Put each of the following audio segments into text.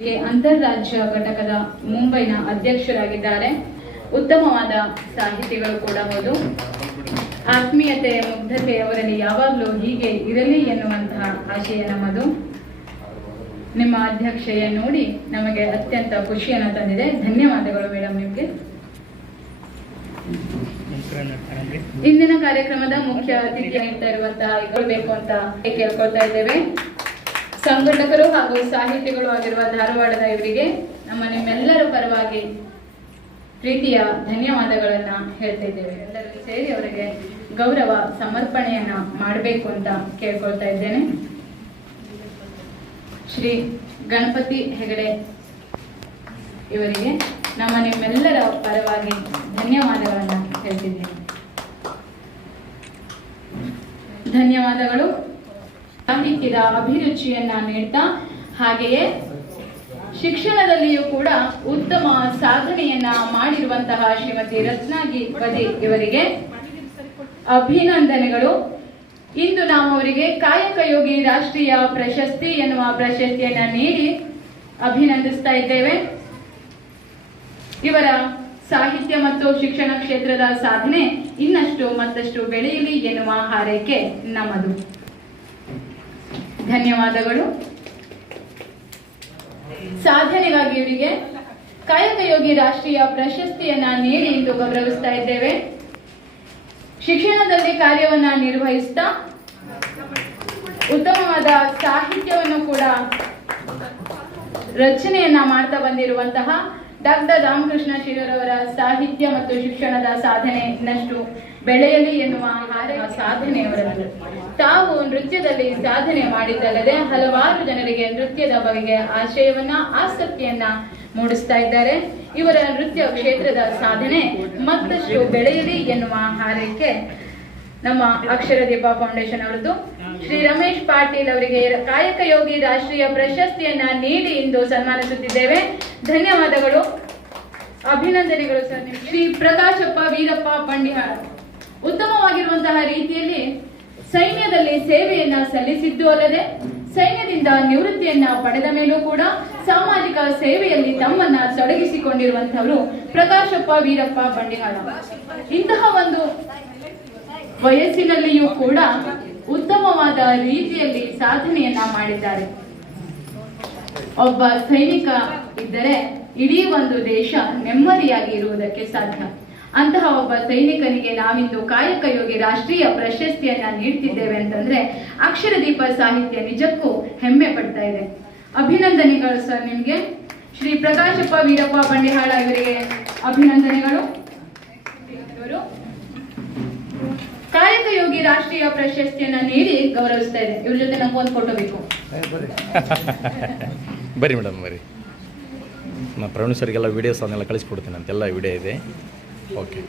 ಅಂತಾರಾಜ್ಯ ಘಟಕದ ಮುಂಬೈನ ಅಧ್ಯಕ್ಷರಾಗಿದ್ದಾರೆ. ಉತ್ತಮವಾದ ಸಾಹಿತಿಗಳು ಕೂಡ ಹೌದು. ಆತ್ಮೀಯತೆ ಮುಗ್ಧತೆ ಅವರಲ್ಲಿ ಯಾವಾಗಲೂ ಹೀಗೆ ಇರಲಿ ಎನ್ನುವಂತಹ ಆಶಯ ನಮ್ಮದು. ನಿಮ್ಮ ಅಧ್ಯಕ್ಷೆಯ ನೋಡಿ ನಮಗೆ ಅತ್ಯಂತ ಖುಷಿಯನ್ನು ತಂದಿದೆ. ಧನ್ಯವಾದಗಳು ಮೇಡಮ್ ನಿಮಗೆ. ಇಂದಿನ ಕಾರ್ಯಕ್ರಮದ ಮುಖ್ಯ ಅತಿಥಿಯಾಗಿರ್ತಾ ಇರುವಂತಹ ಬೇಕು ಅಂತ ಕೇಳ್ಕೊಳ್ತಾ ಇದ್ದೇವೆ. ಸಂಘಟಕರು ಹಾಗೂ ಸಾಹಿತಿಗಳು ಆಗಿರುವ ಧಾರವಾಡದ ಇವರಿಗೆ ನಿಮ್ಮೆಲ್ಲರ ಪರವಾಗಿ ಪ್ರೀತಿಯ ಧನ್ಯವಾದಗಳನ್ನ ಹೇಳ್ತಾ ಇದ್ದೇವೆ. ಎಲ್ಲರೂ ಸೇರಿ ಅವರಿಗೆ ಗೌರವ ಸಮರ್ಪಣೆಯನ್ನ ಮಾಡಬೇಕು ಅಂತ ಕೇಳ್ಕೊಳ್ತಾ ಇದ್ದೇನೆ. ಶ್ರೀ ಗಣಪತಿ ಹೆಗಡೆ ಇವರಿಗೆ ನಿಮ್ಮೆಲ್ಲರ ಪರವಾಗಿ ಧನ್ಯವಾದಗಳನ್ನ ಹೇಳ್ತಿದ್ದೇನೆ. ಧನ್ಯವಾದಗಳು. ಸಾಹಿತ್ಯದ ಅಭಿರುಚಿಯನ್ನ ನೀಡ್ತಾ ಹಾಗೆಯೇ ಶಿಕ್ಷಣದಲ್ಲಿಯೂ ಕೂಡ ಉತ್ತಮ ಸಾಧನೆಯನ್ನ ಮಾಡಿರುವಂತಹ ಶ್ರೀಮತಿ ರತ್ನಾಗಿ ಬದಿ ಇವರಿಗೆ ಅಭಿನಂದನೆಗಳು. ಇಂದು ನಾವು ಅವರಿಗೆ ಕಾಯಕ ಯೋಗಿ ರಾಷ್ಟ್ರೀಯ ಪ್ರಶಸ್ತಿ ಎನ್ನುವ ಪ್ರಶಸ್ತಿಯನ್ನ ನೀಡಿ ಅಭಿನಂದಿಸ್ತಾ ಇದ್ದೇವೆ. ಇವರ ಸಾಹಿತ್ಯ ಮತ್ತು ಶಿಕ್ಷಣ ಕ್ಷೇತ್ರದ ಸಾಧನೆ ಇನ್ನಷ್ಟು ಮತ್ತಷ್ಟು ಬೆಳೆಯಲಿ ಎನ್ನುವ ಹಾರೈಕೆ ನಮ್ಮದು. ಧನ್ಯವಾದಗಳು. ಸಾಧನೆಗಾಗಿ ಇವರಿಗೆ ಕಾಯಕ ಯೋಗಿ ರಾಷ್ಟ್ರೀಯ ಪ್ರಶಸ್ತಿಯನ್ನ ನೀಡಿ ಇಂದು ಗೌರವಿಸ್ತಾ ಇದ್ದೇವೆ. ಶಿಕ್ಷಣದಲ್ಲಿ ಕಾರ್ಯವನ್ನ ನಿರ್ವಹಿಸ್ತಾ ಉತ್ತಮವಾದ ಸಾಹಿತ್ಯವನ್ನು ಕೂಡ ರಚನೆಯನ್ನ ಮಾಡ್ತಾ ಬಂದಿರುವಂತಹ ಡಾಕ್ಟರ್ ರಾಮಕೃಷ್ಣ ಶಿರೂರವರ ಸಾಹಿತ್ಯ ಮತ್ತು ಶಿಕ್ಷಣದ ಸಾಧನೆ ಇನ್ನಷ್ಟು ಬೆಳೆಯಲಿ ಎನ್ನುವ ಸಾಧನೆಯವರದ್ದು. ತಾವು ನೃತ್ಯದಲ್ಲಿ ಸಾಧನೆ ಮಾಡಿದ್ದಲ್ಲದೆ ಹಲವಾರು ಜನರಿಗೆ ನೃತ್ಯದ ಬಗೆಗೆ ಆಶಯವನ್ನ ಆಸಕ್ತಿಯನ್ನ ಮೂಡಿಸ್ತಾ ಇದ್ದಾರೆ. ಇವರ ನೃತ್ಯ ಕ್ಷೇತ್ರದ ಸಾಧನೆ ಮತ್ತಷ್ಟು ಬೆಳೆಯಲಿ ಎನ್ನುವ ಹಾರೈಕೆ ನಮ್ಮ ಅಕ್ಷರದೀಪ ಫೌಂಡೇಶನ್ ಅವರದ್ದು. ಶ್ರೀ ರಮೇಶ್ ಪಾಟೀಲ್ ಅವರಿಗೆ ಕಾಯಕ ಯೋಗಿ ರಾಷ್ಟ್ರೀಯ ಪ್ರಶಸ್ತಿಯನ್ನ ನೀಡಿ ಇಂದು ಸನ್ಮಾನಿಸುತ್ತಿದ್ದೇವೆ. ಧನ್ಯವಾದಗಳು, ಅಭಿನಂದನೆಗಳು ಸರ್. ಶ್ರೀ ಪ್ರಕಾಶಪ್ಪ ವೀರಪ್ಪ ಬಂಡಿಹಾಳ್ ಉತ್ತಮವಾಗಿರುವಂತಹ ರೀತಿಯಲ್ಲಿ ಸೈನ್ಯದಲ್ಲಿ ಸೇವೆಯನ್ನ ಸಲ್ಲಿಸಿದ್ದು ಅಲ್ಲದೆ ಸೈನ್ಯದಿಂದ ನಿವೃತ್ತಿಯನ್ನ ಪಡೆದ ಮೇಲೂ ಕೂಡ ಸಾಮಾಜಿಕ ಸೇವೆಯಲ್ಲಿ ತಮ್ಮನ್ನ ತೊಡಗಿಸಿಕೊಂಡಿರುವಂತವರು ಪ್ರಕಾಶಪ್ಪ ವೀರಪ್ಪ ಬಂಡಿಹಾಳ. ಇಂತಹ ಒಂದು ವಯಸ್ಸಿನಲ್ಲಿಯೂ ಕೂಡ ಉತ್ತಮವಾದ ರೀತಿಯಲ್ಲಿ ಸಾಧನೆಯನ್ನ ಮಾಡಿದ್ದಾರೆ. ಒಬ್ಬ ಸೈನಿಕ ಇದ್ದರೆ ಇಡೀ ಒಂದು ದೇಶ ನೆಮ್ಮದಿಯಾಗಿ ಇರುವುದಕ್ಕೆ ಸಾಧ್ಯ. ಅಂತಹ ಒಬ್ಬ ಸೈನಿಕನಿಗೆ ನಾವಿಂದು ಕಾಯಕ ಯೋಗಿ ರಾಷ್ಟ್ರೀಯ ಪ್ರಶಸ್ತಿಯನ್ನ ನೀಡ್ತಿದ್ದೇವೆ ಅಂತಂದ್ರೆ ಅಕ್ಷರದೀಪ ಸಾಹಿತ್ಯ ನಿಜಕ್ಕೂ ಹೆಮ್ಮೆ ಪಡ್ತಾ ಇದೆ. ಅಭಿನಂದನೆಗಳು ಸರ್ ನಿಮ್ಗೆ. ಶ್ರೀ ಪ್ರಕಾಶಪ್ಪ ವೀರಪ್ಪ ಬಂಡಿಹಾಳ ಇವರಿಗೆ ಅಭಿನಂದನೆಗಳು. ಇವರು ಕಾಯಕ ಯೋಗಿ ರಾಷ್ಟ್ರೀಯ ಪ್ರಶಸ್ತಿಯನ್ನ ನೀಡಿ ಗೌರವಿಸ್ತಾ ಇದೆ. ಇವ್ರ ಜೊತೆ ನಮ್ಗೊಂದು ಫೋಟೋ ಬೇಕು. ಬರಿ ಮೇಡಮ್ ಬರಿ. ನಾ ಪ್ರವೀಣ್ ಸರ್ಗೆಲ್ಲ ವಿಡಿಯೋಸ್ ಅದನ್ನೆಲ್ಲ ಕಳಿಸ್ಕೊಡ್ತೀನಿ ಅಂತೆಲ್ಲ ವಿಡಿಯೋ ಇದೆ. ಓಕೆ.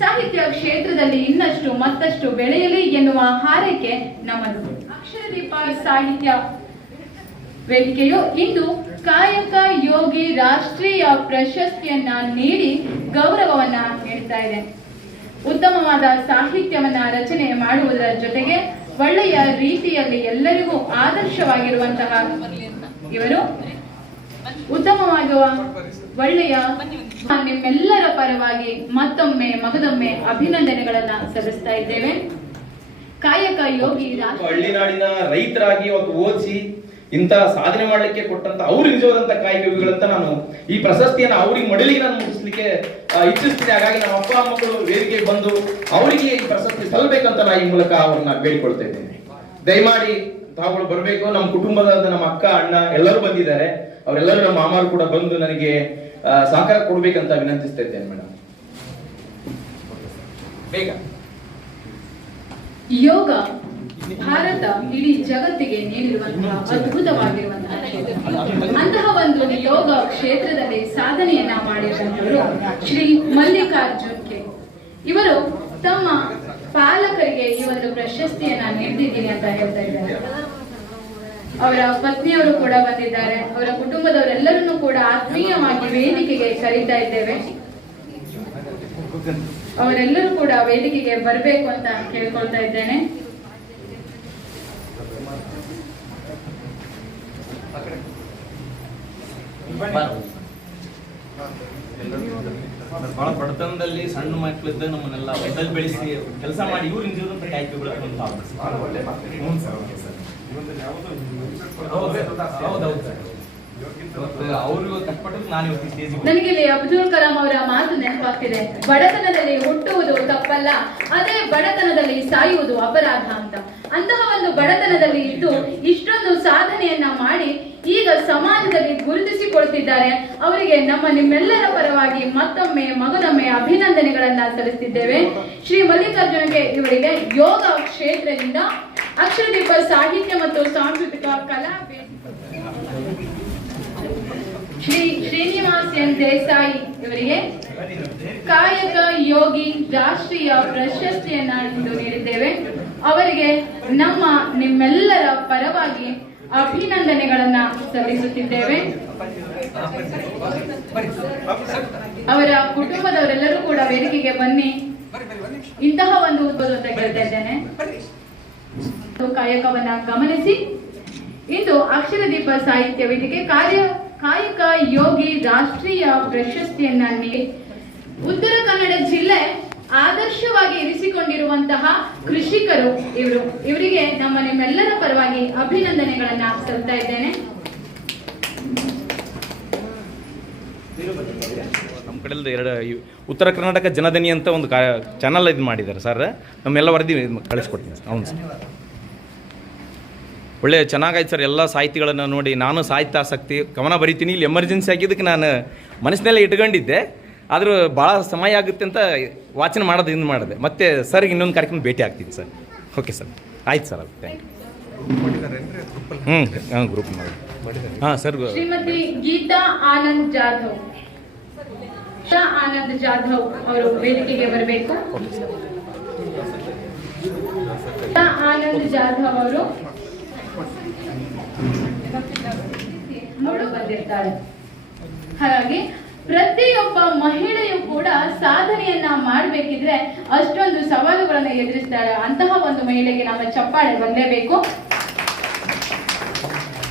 ಸಾಹಿತ್ಯ ಕ್ಷೇತ್ರದಲ್ಲಿ ಇನ್ನಷ್ಟು ಮತ್ತಷ್ಟು ಬೆಳೆಯಲಿ ಎನ್ನುವ ಹಾರೈಕೆ ನಮ್ಮದು. ಅಕ್ಷರದೀಪ ಸಾಹಿತ್ಯ ವೇದಿಕೆಯು ಇಂದು ಕಾಯಕ ಯೋಗಿ ರಾಷ್ಟ್ರೀಯ ಪ್ರಶಸ್ತಿಯನ್ನ ನೀಡಿ ಗೌರವವನ್ನ ನೀಡ್ತಾ ಇದೆ. ಉತ್ತಮವಾದ ಸಾಹಿತ್ಯವನ್ನ ರಚನೆ ಮಾಡುವುದರ ಜೊತೆಗೆ ಒಳ್ಳೆಯ ರೀತಿಯಲ್ಲಿ ಎಲ್ಲರಿಗೂ ಆದರ್ಶವಾಗಿರುವಂತಹ ಇವರು ಉತ್ತಮವಾಗುವ ಒಳ್ಳೆಯ ನಿಮ್ಮೆಲ್ಲರ ಪರವಾಗಿ ಮತ್ತೊಮ್ಮೆ ಮಗದೊಮ್ಮೆ ಅಭಿನಂದನೆಗಳನ್ನ ಸಲ್ಲಿಸ್ತಾ ಇದ್ದೇವೆ. ಕಾಯಕ ಯೋಗಿ ಹಳ್ಳಿನಾಡಿನ ರೈತರಾಗಿ ಅವತ್ತು ಓದಿಸಿ ಇಂತ ಸಾಧನೆ ಮಾಡ್ಲಿಕ್ಕೆ ಕೊಟ್ಟಂತ ಅವ್ರು ನಿಜವಾದಂತ ಕಾಯಕ ಯೋಗಿಗಳಂತ ನಾನು ಈ ಪ್ರಶಸ್ತಿಯನ್ನ ಅವ್ರಿಗೆ ಮಡಲಿಗೆ ನಾನು ಮುಗಿಸ್ಲಿಕ್ಕೆ ಇಚ್ಛಿಸ್ತೀನಿ. ಹಾಗಾಗಿ ನಮ್ಮ ಅಪ್ಪ ಅಮ್ಮಗಳು ವೇದಿಕೆಗೆ ಬಂದು ಅವರಿಗೆ ಈ ಪ್ರಶಸ್ತಿ ಸಲ್ಲಬೇಕಂತ ನಾನು ಈ ಮೂಲಕ ಅವ್ರನ್ನ ಬೇಡಿಕೊಳ್ತಾ ಇದ್ದೇನೆ. ದಯಮಾಡಿ ತಾವುಗಳು ಬರಬೇಕು. ನಮ್ಮ ಕುಟುಂಬದ ನಮ್ಮ ಅಕ್ಕ ಅಣ್ಣ ಎಲ್ಲರೂ ಬಂದಿದ್ದಾರೆ. ಅವರೆಲ್ಲರೂ ನಮ್ಮ ಮಾಮಾರು ಕೂಡ ಬಂದು ನನಗೆ ಸಹಕಾರ ಕೊಡ್ಬೇಕಂತ ವಿನಂತಿಸ್ತಾ ಇದ್ದೇನೆ ಮೇಡಮ್. ಬೇಗ. ಯೋಗ ಭಾರತ ಇಡೀ ಜಗತ್ತಿಗೆ ನೀಡಿರುವಂತಹ ಅದ್ಭುತವಾಗಿರುವಂತಹ ಅಂತಹ ಒಂದು ಯೋಗ ಕ್ಷೇತ್ರದಲ್ಲಿ ಸಾಧನೆಯನ್ನ ಮಾಡಿರುವಂತವರು ಶ್ರೀ ಮಲ್ಲಿಕಾರ್ಜುನ್ ಕೆ. ಇವರು ತಮ್ಮ ಪಾಲಕರಿಗೆ ಈ ಒಂದು ಪ್ರಶಸ್ತಿಯನ್ನ ನೀಡ್ತಿದ್ದೀನಿ ಅಂತ ಹೇಳ್ತಾ ಇದ್ದಾರೆ. ಅವರ ಪತ್ನಿಯವರು ಕೂಡ ಬಂದಿದ್ದಾರೆ. ಅವರ ಕುಟುಂಬದವರೆಲ್ಲರನ್ನೂ ಕೂಡ ಆತ್ಮೀಯವಾಗಿ ವೇದಿಕೆಗೆ ಕರೀತಾ ಇದ್ದೇವೆ. ಅವರೆಲ್ಲರೂ ಕೂಡ ವೇದಿಕೆಗೆ ಬರಬೇಕು ಅಂತ ಕೇಳ್ಕೊಳ್ತಾ ಇದ್ದೇನೆ. ಬಹಳ ಬಡತನದಲ್ಲಿ ಸಣ್ಣ ಮಕ್ಕಳಿದ್ದ ನಮ್ಮನ್ನೆಲ್ಲ ಹೊಲದಲ್ಲಿ ಬೆಳೆಸಿ ಕೆಲಸ ಮಾಡಿ ಇವ್ರು ಇಂಜಿನಿಯರ್ ಕಾಯ್ಕೆಗಳು ಹೌದೌದು ಸರ್. ಅವ್ರಿಗೆ ಕಷ್ಟಪಟ್ಟು ನಾನು ಇವತ್ತು ಸ್ಟೇಜ್ ನನಗೆ ಇಲ್ಲಿ ಅಬ್ದುಲ್ ಕಲಾಂ ಅವರ ಮಾತು ನೆನಪಾಗ್ತಿದೆ. ಬಡತನದಲ್ಲಿ ಹುಟ್ಟುವುದು ತಪ್ಪಲ್ಲ, ಅದೇ ಬಡತನದಲ್ಲಿ ಸಾಯುವುದು ಅಪರಾಧ ಅಂತ. ಅಂತಹ ಒಂದು ಬಡತನದಲ್ಲಿ ಇದ್ದು ಇಷ್ಟೊಂದು ಸಾಧನೆಯನ್ನ ಮಾಡಿ ಈಗ ಸಮಾಜದಲ್ಲಿ ಗುರುತಿಸಿಕೊಳ್ತಿದ್ದಾರೆ. ಅವರಿಗೆ ನಿಮ್ಮೆಲ್ಲರ ಪರವಾಗಿ ಮಗನೊಮ್ಮೆ ಅಭಿನಂದನೆಗಳನ್ನ ಸಲ್ಲಿಸುತ್ತಿದ್ದೇವೆ. ಶ್ರೀ ಮಲ್ಲಿಕಾರ್ಜುನಗೆ ಇವರಿಗೆ ಯೋಗ ಕ್ಷೇತ್ರದಿಂದ ಅಕ್ಷರದೀಪ ಸಾಹಿತ್ಯ ಮತ್ತು ಸಾಂಸ್ಕೃತಿಕ ಕಲಾ ಶ್ರೀ ಶ್ರೀನಿವಾಸ್ ಎನ್ ದೇಸಾಯಿ ಇವರಿಗೆ ಕಾಯಕ ಯೋಗಿ ರಾಷ್ಟ್ರೀಯ ಪ್ರಶಸ್ತಿಯನ್ನ ಇಂದು ನೀಡಿದ್ದೇವೆ. ಅವರಿಗೆ ನಿಮ್ಮೆಲ್ಲರ ಪರವಾಗಿ ಅಭಿನಂದನೆಗಳನ್ನ ಸಲ್ಲಿಸುತ್ತಿದ್ದೇವೆ. ಅವರ ಕುಟುಂಬದವರೆಲ್ಲರೂ ಕೂಡ ವೇದಿಕೆಗೆ ಬನ್ನಿ. ಇಂತಹ ಒಂದು ಉದ್ಭವ ಅಂತ ಕೇಳ್ತಾ ಇದ್ದೇನೆ. ಕಾಯಕವನ್ನ ಗಮನಿಸಿ ಇಂದು ಅಕ್ಷರದೀಪ ಸಾಹಿತ್ಯ ವೇದಿಕೆ ಕಾಯಕ ಯೋಗಿ ರಾಷ್ಟ್ರೀಯ ಪ್ರಶಸ್ತಿಯನ್ನ ನೀಡಿ ಉತ್ತರ ಕನ್ನಡ ಜಿಲ್ಲೆ ಆದರ್ಶವಾಗಿ ಇರಿಸಿಕೊಂಡಿರುವಂತಹ ಕೃಷಿಕರು ಇವರಿಗೆ ನಿಮ್ಮೆಲ್ಲರ ಪರವಾಗಿ ಅಭಿನಂದನೆಗಳನ್ನ ಸಲ್ಲಿಸ್ತಾ ಇದ್ದೇನೆ. ನಮ್ಮ ಕಡೆಯಿಂದ ಉತ್ತರ ಕರ್ನಾಟಕ ಜನಧನಿ ಅಂತ ಒಂದು ಚಾನಲ್ ಇದು ಮಾಡಿದ್ದಾರೆ ಸರ್. ನಮ್ಮೆಲ್ಲ ವರದಿ ಕಳಿಸ್ಕೊಡ್ತೀನಿ ಸರ್. ಹೌದು ಸರ್, ಒಳ್ಳೆ ಚೆನ್ನಾಗಾಯ್ತು ಸರ್. ಎಲ್ಲ ಸಾಹಿತಿಗಳನ್ನು ನೋಡಿ ನಾನು ಸಾಹಿತ್ಯಾಸಕ್ತಿ ಕವನ ಬರಿತೀನಿ. ಇಲ್ಲಿ ಎಮರ್ಜೆನ್ಸಿ ಆಗಿದ್ದಕ್ಕೆ ನಾನು ಮನಸ್ಸಿನಲ್ಲೇ ಇಟ್ಕೊಂಡಿದ್ದೆ. ಆದರೂ ಭಾಳ ಸಮಯ ಆಗುತ್ತೆ ಅಂತ ವಾಚನ ಮಾಡಿದೆ. ಮತ್ತೆ ಸರ್ಗೆ ಇನ್ನೊಂದು ಕಾರ್ಯಕ್ರಮ ಭೇಟಿ ಆಗ್ತೀನಿ ಸರ್. ಓಕೆ ಸರ್, ಆಯ್ತು ಸರ್. ಅದು ಥ್ಯಾಂಕ್ ಯು. ಗ್ರೂಪ್ ಮಾಡಿ. ಹಾಂ ಸರ್. ಶ್ರೀಮತಿ ಗೀತಾ ಆನಂದ್ ಜಾಧವ್ ಅವರು ವೇದಿಕೆಗೆ ಬರಬೇಕು. ಆನಂದ್ ಜಾಧವ್ ಅವರು ಬಂದಿರ್ತಾರೆ. ಹಾಗಾಗಿ ಪ್ರತಿಯೊಬ್ಬ ಮಹಿಳೆಯು ಕೂಡ ಸಾಧನೆಯನ್ನ ಮಾಡಬೇಕಿದ್ರೆ ಅಷ್ಟೊಂದು ಸವಾಲುಗಳನ್ನು ಎದುರಿಸ್ತಾಳೆ. ಅಂತಹ ಒಂದು ಮಹಿಳೆಗೆ ನಮ್ಮ ಚಪ್ಪಾಳೆ ಬಂದೇಬೇಕು.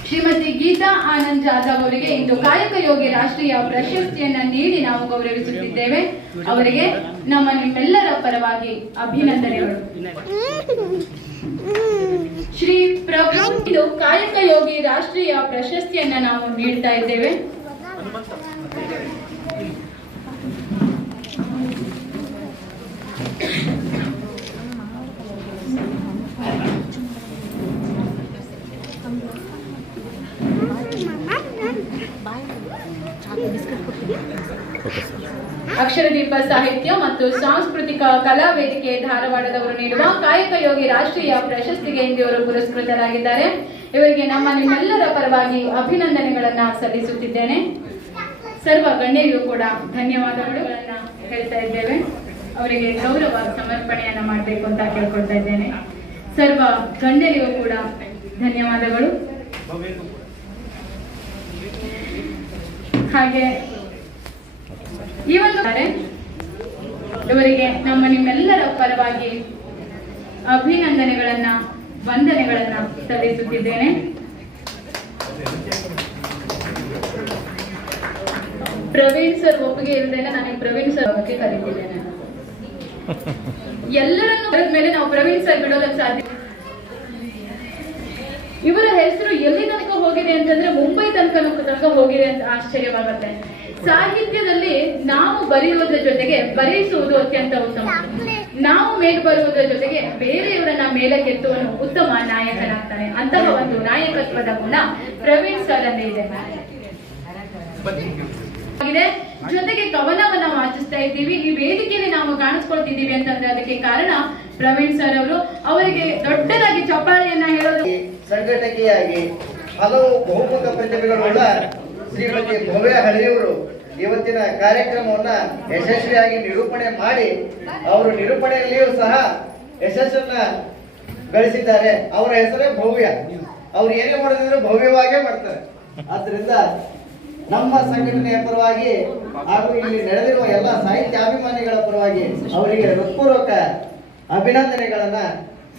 ಶ್ರೀಮತಿ ಗೀತಾ ಆನಂದ್ ಜಾಧವ್ ಅವರಿಗೆ ಇಂದು ಕಾಯಕ ಯೋಗಿ ರಾಷ್ಟ್ರೀಯ ಪ್ರಶಸ್ತಿಯನ್ನ ನೀಡಿ ನಾವು ಗೌರವಿಸುತ್ತಿದ್ದೇವೆ. ಅವರಿಗೆ ನಿಮ್ಮೆಲ್ಲರ ಪರವಾಗಿ ಅಭಿನಂದನೆಗಳು. ಶ್ರೀ ಪ್ರಭು ಇದು ಕಾಯಕ ಯೋಗಿ ರಾಷ್ಟ್ರೀಯ ಪ್ರಶಸ್ತಿಯನ್ನ ನಾವು ನೀಡ್ತಾ ಇದ್ದೇವೆ. ಅಕ್ಷರದೀಪ ಸಾಹಿತ್ಯ ಮತ್ತು ಸಾಂಸ್ಕೃತಿಕ ಕಲಾ ವೇದಿಕೆ ಧಾರವಾಡದವರು ನೀಡುವ ಕಾಯಕ ಯೋಗಿ ರಾಷ್ಟ್ರೀಯ ಪ್ರಶಸ್ತಿಗೆ ಇಂದು ಇವರು ಪುರಸ್ಕೃತರಾಗಿದ್ದಾರೆ. ಇವರಿಗೆ ನಿಮ್ಮೆಲ್ಲರ ಪರವಾಗಿ ಅಭಿನಂದನೆಗಳನ್ನ ಸಲ್ಲಿಸುತ್ತಿದ್ದೇನೆ. ಸರ್ವ ಗಣ್ಯರಿಗೂ ಕೂಡ ಧನ್ಯವಾದಗಳನ್ನ ಹೇಳ್ತಾ ಇದ್ದೇವೆ. ಅವರಿಗೆ ಗೌರವ ಸಮರ್ಪಣೆಯನ್ನ ಮಾಡಬೇಕು ಅಂತ ಕೇಳ್ಕೊಳ್ತಾ ಇದ್ದೇನೆ. ಸರ್ವ ಗಣ್ಯರಿಗೂ ಕೂಡ ಧನ್ಯವಾದಗಳು. ಹಾಗೆ ಇವರಿಗೆ ನಿಮ್ಮೆಲ್ಲರ ಪರವಾಗಿ ಅಭಿನಂದನೆಗಳನ್ನ ವಂದನೆಗಳನ್ನ ಸಲ್ಲಿಸುತ್ತಿದ್ದೇನೆ. ಪ್ರವೀಣ್ ಸರ್ ಒಪ್ಪಿಗೆ ಇಲ್ಲದೇನೆ ನಾನು ಪ್ರವೀಣ್ ಸರ್ ಬಗ್ಗೆ ಕರೀತಿದ್ದೇನೆ. ಎಲ್ಲರನ್ನು ಮೇಲೆ ನಾವು ಪ್ರವೀಣ್ ಸರ್ ಬಿಡೋದಕ್ಕೆ ಸಾಧ್ಯ. ಇವರ ಹೆಸರು ಎಲ್ಲಿ ತನಕ ಹೋಗಿದೆ ಅಂತಂದ್ರೆ ಮುಂಬೈ ತನಕ ಹೋಗಿದೆ ಅಂತ ಆಶ್ಚರ್ಯವಾಗುತ್ತೆ. ಸಾಹಿತ್ಯದಲ್ಲಿ ನಾವು ಬರೆಯುವುದರ ಜೊತೆಗೆ ಬರೆಯಿಸುವುದು ಅತ್ಯಂತ ಉತ್ತಮ. ನಾವು ಮೇಲೆ ಬರುವುದರ ಜೊತೆಗೆ ಬೇರೆಯವರನ್ನ ಮೇಲಕ್ಕೆತ್ತುವನು ಉತ್ತಮ ನಾಯಕನಾಗ್ತಾನೆ. ಅಂತಹ ಒಂದು ನಾಯಕತ್ವದ ಗುಣ ಪ್ರವೀಣ್ ಸರ್ ಅಲ್ಲಿ ಇದೆ. ಜೊತೆಗೆ ಕವನವನ್ನ ವಾಚಿಸ್ತಾ ಇದ್ದೀವಿ. ಈ ವೇದಿಕೆಯಲ್ಲಿ ನಾವು ಕಾಣಿಸ್ಕೊಳ್ತಿದ್ದೀವಿ ಅಂತಂದ್ರೆ ಅದಕ್ಕೆ ಕಾರಣ ಪ್ರವೀಣ್ ಸರ್ ಅವರು. ಅವರಿಗೆ ದೊಡ್ಡದಾಗಿ ಚಪ್ಪಾಳೆಯನ್ನ ಹೇಳೋದು. ಸಂಘಟಕಿಯಾಗಿ ಹಲವು ಬಹುಮುಖ ಪ್ರತಿಭೆಗಳುಳ್ಳ ಶ್ರೀಮತಿ ಭವ್ಯ ಹಳೆಯವರು ಇವತ್ತಿನ ಕಾರ್ಯಕ್ರಮವನ್ನ ಯಶಸ್ವಿಯಾಗಿ ನಿರೂಪಣೆ ಮಾಡಿ ಅವರು ನಿರೂಪಣೆಯಲ್ಲಿಯೂ ಸಹ ಯಶಸ್ಸನ್ನ ಗಳಿಸಿದ್ದಾರೆ. ಅವರ ಹೆಸರೇ ಭವ್ಯ. ಅವ್ರು ಏನೇ ಮಾಡಿದ್ರು ಭವ್ಯವಾಗೇ ಮಾಡ್ತಾರೆ. ಆದ್ರಿಂದ ನಮ್ಮ ಸಂಘಟನೆಯ ಪರವಾಗಿ ಹಾಗೂ ಇಲ್ಲಿ ನಡೆದಿರುವ ಎಲ್ಲ ಸಾಹಿತ್ಯಾಭಿಮಾನಿಗಳ ಪರವಾಗಿ ಅವರಿಗೆ ಹೃತ್ಪೂರ್ವಕ ಅಭಿನಂದನೆಗಳನ್ನ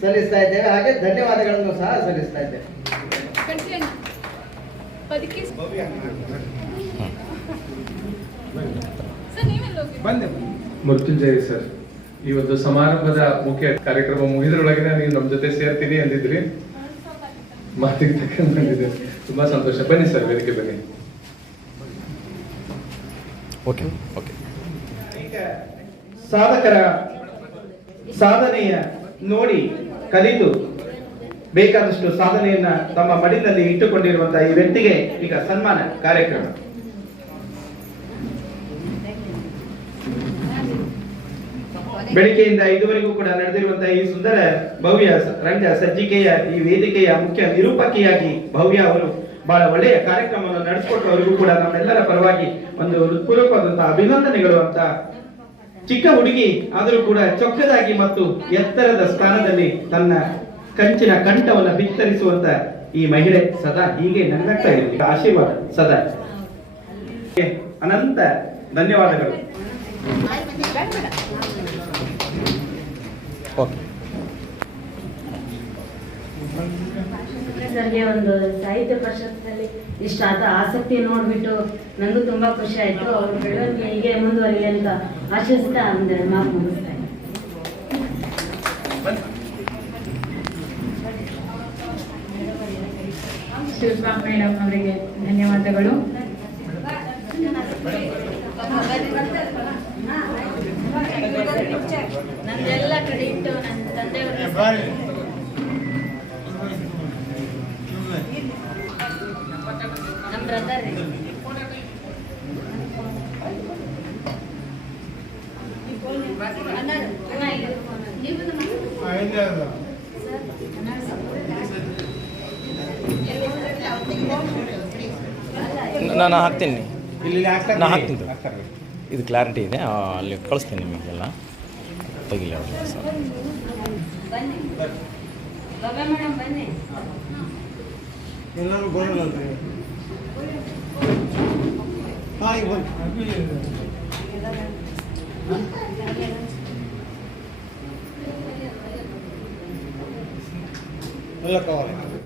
ಸಲ್ಲಿಸ್ತಾ ಇದ್ದೇವೆ. ಹಾಗೆ ಧನ್ಯವಾದಗಳನ್ನು ಸಹ ಸಲ್ಲಿಸ್ತಾ ಇದ್ದೇವೆ. ಮೃತ್ಯುಂಜಯ ಸರ್, ಈ ಒಂದು ಸಮಾರಂಭದ ಮುಖ್ಯ ಕಾರ್ಯಕ್ರಮ ಮುಗಿದ್ರೊಳಗೆ ನೀವು ನಮ್ಮ ಜೊತೆ ಸೇರ್ತೀನಿ ಅಂದಿದ್ರಿ. ಮಾತಿಗೆ ತಕ್ಕಂತ ಬಂದಿದೆ. ತುಂಬಾ ಸಂತೋಷ. ಬನ್ನಿ ಸರ್, ವೇದಿಕೆ ಬನ್ನಿ. Okay okay. ಸಾಧಕರ ಸಾಧನೆಯ ನೋಡಿ ಕಲಿತು ಬೇಕಾದಷ್ಟು ಸಾಧನೆಯನ್ನ ತಮ್ಮ ಮಡಿಲಲ್ಲಿ ಇಟ್ಟುಕೊಂಡಿರುವಂತಹ ಈ ವ್ಯಕ್ತಿಗೆ ಈಗ ಸನ್ಮಾನ ಕಾರ್ಯಕ್ರಮ. ಬೆಳಿಗ್ಗೆಯಿಂದ ಇದುವರೆಗೂ ಕೂಡ ನಡೆದಿರುವಂತಹ ಈ ಸುಂದರ ಭವ್ಯ ರಂಗ ಸಜ್ಜಿಕೆಯ ಈ ವೇದಿಕೆಯ ಮುಖ್ಯ ನಿರೂಪಕಿಯಾಗಿ ಭವ್ಯ ಅವರು ಬಹಳ ಒಳ್ಳೆಯ ಕಾರ್ಯಕ್ರಮವನ್ನು ನಡೆಸಿಕೊಟ್ಟರು. ಅವರಿಗೂ ಕೂಡ ನಮ್ಮೆಲ್ಲರ ಪರವಾಗಿ ಒಂದು ಹೃತ್ಪೂರ್ವಕವಾದಂತಹ ಅಭಿನಂದನೆಗಳು ಅಂತ. ಚಿಕ್ಕ ಹುಡುಗಿ ಆದರೂ ಕೂಡ ಚೊಕ್ಕದಾಗಿ ಮತ್ತು ಎತ್ತರದ ಸ್ಥಾನದಲ್ಲಿ ತನ್ನ ಕಂಚಿನ ಕಂಠವನ್ನು ಬಿತ್ತರಿಸುವಂತ ಈ ಮಹಿಳೆ ಸದಾ ಹೀಗೆ ನಗ್ನಗ್ತಾ ಇರಲಿ. ಆಶೀರ್ವಾದ ಸದಾ. ಅನಂತ ಧನ್ಯವಾದಗಳು. ಓಕೆ. ಸರ್ಗೆ ಒಂದು ಸಾಹಿತ್ಯ ಪರಿಷತ್ನಲ್ಲಿ ಇಷ್ಟಾದ ಆಸಕ್ತಿ ನೋಡ್ಬಿಟ್ಟು ನನಗೂ ತುಂಬಾ ಖುಷಿ ಆಯ್ತು. ಅವ್ರ ಬೆಳವಣಿಗೆ ಹೀಗೆ ಮುಂದುವರಿಲಿ ಅಂತ ಆಶಿಸ್ತಾ ಒಂದೆರಡು ಮಾತು ಮುಗಿಸ್ತಾ ಇದ್ದೀನಿ. ಶಿಲ್ಪಾ ಮೇಡಮ್ ಅವರಿಗೆ ಧನ್ಯವಾದಗಳು. ನಂದೆಲ್ಲ ಕ್ರೆಡಿಟ್ ನನ್ನ ತಂದೆಯವ್ರಿಗೆ. ನಮ್ಮ ಬ್ರದರ್ ರೀ. ನಾನು ಹಾಕ್ತೀನಿ, ನಾನು ಹಾಕ್ತೀನಿ. ಇದು ಕ್ಲಾರಿಟಿ ಇದೆ, ಅಲ್ಲಿ ಕಳಿಸ್ತೀನಿ ನಿಮಗೆಲ್ಲ. ತೆಗಿಲ್ಲ ಅವ್ರಿಗೆ ಸರ್. ಬನ್ನಿ ಬಾಬಾ ಮೇಡಮ್, ಬನ್ನಿ. ಎಲ್ಲರೂ ಬರೋಲ್ಲಲ್ರಿ. ಹಾಯ್ ಬನ್ನಿ. ಎಲ್ಲ ಕವರ್